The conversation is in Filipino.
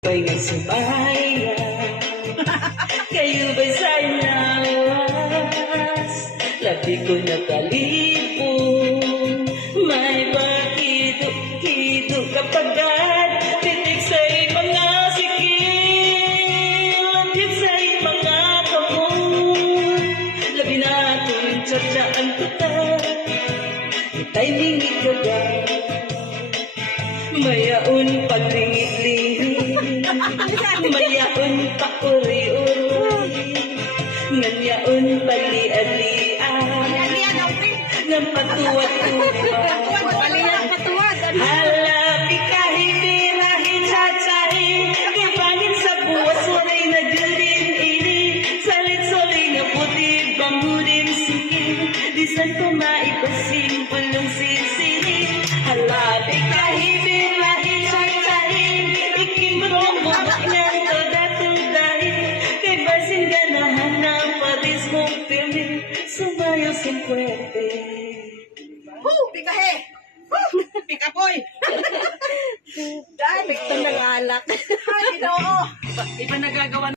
Ba'y nagsumaya? Kayo ba'y sarnawas? Labi ko nakalipong may pakido-kido kapagad titig sa'y mga sikil landit sa'y mga kamon labi natin tsatsaan kita itay lingit kagad mayaon paglingit-lingit mayaon pa uri-uri nganyaon pali-alian ng patuwat-tuwat halapi kahit birahin tsatsahin kibangin sa buwas waray na gulin-ini salit-soling na puti bangunin sikil disan ko maipasin pulong sisirin halapi kahit birahin tsatsahin ikimrong bumak ng toda-todahin kay basin ganahan ng patis mong piling sumayo sin puwede. Pikahe! Pikapoy! Dahil ito ng alak. Ay, ginoo! Iba nagagawa